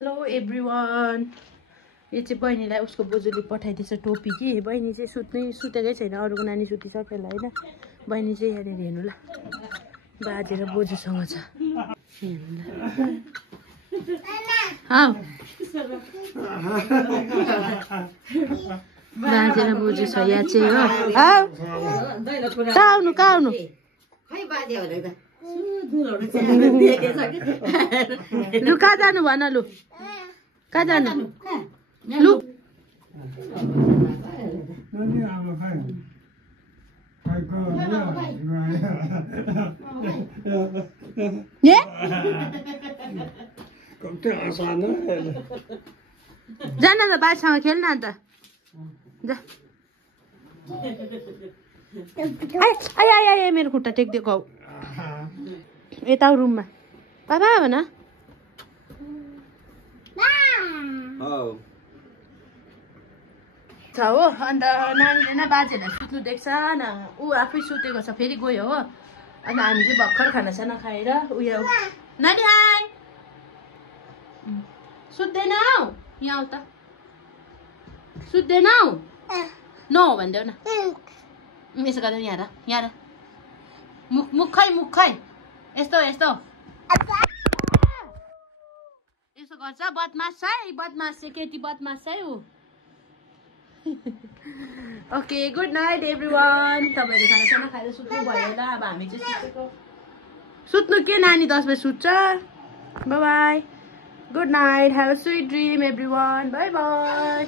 Hello everyone. यो चाहिँ बहिनीलाई उसको बोजूले पठाइदिएछ टोपी कि बहिनी चाहिँ सुतेकै छैन, अरूको नानी सुतिसक्यो होला होइन। बहिनी चाहिँ यहाँनिर हेर्नु ल, बाजे र बोजूसँग छ। बाजे र बोजू छ यहाँ चाहिँ हो। कहाँ आउनु लु कहाँ जानु भन, लु कहाँ जानु लु। जान त बाजेसँग खेल्न अन्त जा। आइ आइ आइ मेरो खुट्टा टेक्दिएको हौ। यता रुममा बाबा भन। छ हो अन्त नानीले न बाजेलाई सुत्नु देख्छ न, ऊ आफै सुतेको छ, फेरि गयो हो। अन्त हामी चाहिँ भर्खर खानासाना खाएर उयो नानी हाई सुत्दैनौ, यहाँ आऊ त, सुत्दैनौ नो भनिदेऊ न। यसो गर्दैन, यहाँ र मुख खै यस्तो यसो गर्छ। बदमास है, बदमास चाहिँ केटी बदमास है ऊ। Okay good night everyone. तपाईँहरू खानासाना खाएर सुत्नु भयो होला। अब हामी चाहिँ सुत्नु के नानी 10 बजे सुत्छ। By by, good night, have a sweet dream everyone, by by.